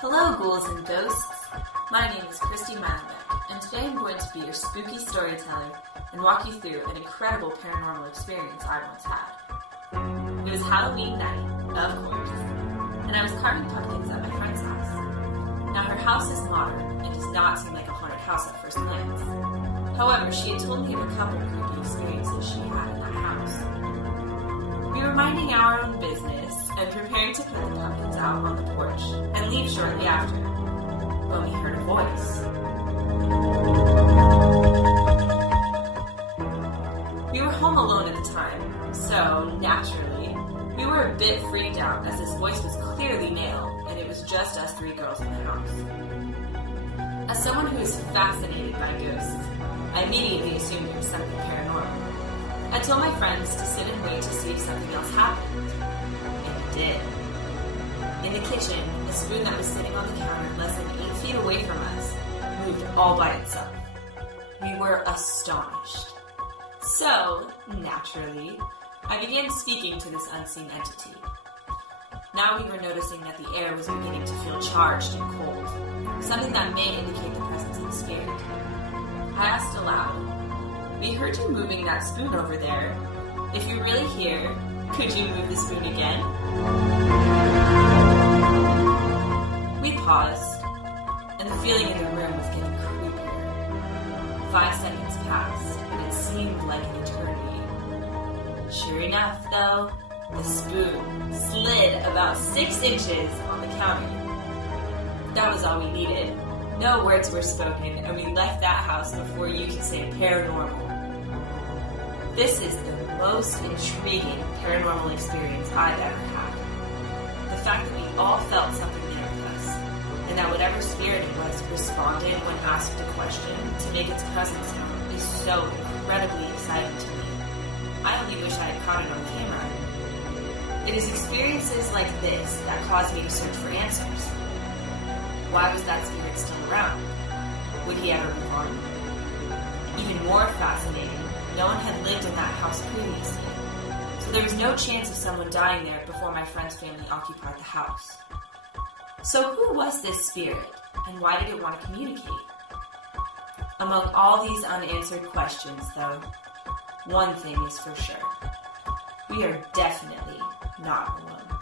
Hello, ghouls and ghosts. My name is Christy Malavec, and today I'm going to be your spooky storyteller and walk you through an incredible paranormal experience I once had. It was Halloween night, of course, and I was carving pumpkins at my friend's house. Now, her house is modern and does not seem like a haunted house at first glance. However, she had told me of a couple creepy experiences she had in that house. We were minding our own business and preparing to put the pumpkins out on the porch and leave shortly after, when we heard a voice. We were home alone at the time, so naturally, we were a bit freaked out as this voice was clearly male and it was just us three girls in the house. As someone who is fascinated by ghosts, I immediately assumed it was something paranormal. I told my friends to sit and wait to see if something else happened. And it did. In the kitchen, a spoon that was sitting on the counter less than 8 feet away from us moved all by itself. We were astonished. So, naturally, I began speaking to this unseen entity. Now we were noticing that the air was beginning to feel charged and cold, something that may indicate the presence of a spirit. I asked aloud, "We heard you moving that spoon over there. If you're really here, could you move the spoon again?" We paused, and the feeling in the room was getting creepier. 5 seconds passed, and it seemed like an eternity. Sure enough, though, the spoon slid about 6 inches on the counter. That was all we needed. No words were spoken, and we left that house before you could say paranormal. This is the most intriguing paranormal experience I've ever had. The fact that we all felt something there with us, and that whatever spirit it was responded when asked a question to make its presence known is so incredibly exciting to me. I only wish I had caught it on camera. It is experiences like this that cause me to search for answers. Why was that spirit still around? Would he ever move on? Even more fascinating, no one had lived in that house previously, so there was no chance of someone dying there before my friend's family occupied the house. So who was this spirit, and why did it want to communicate? Among all these unanswered questions, though, one thing is for sure. We are definitely not alone.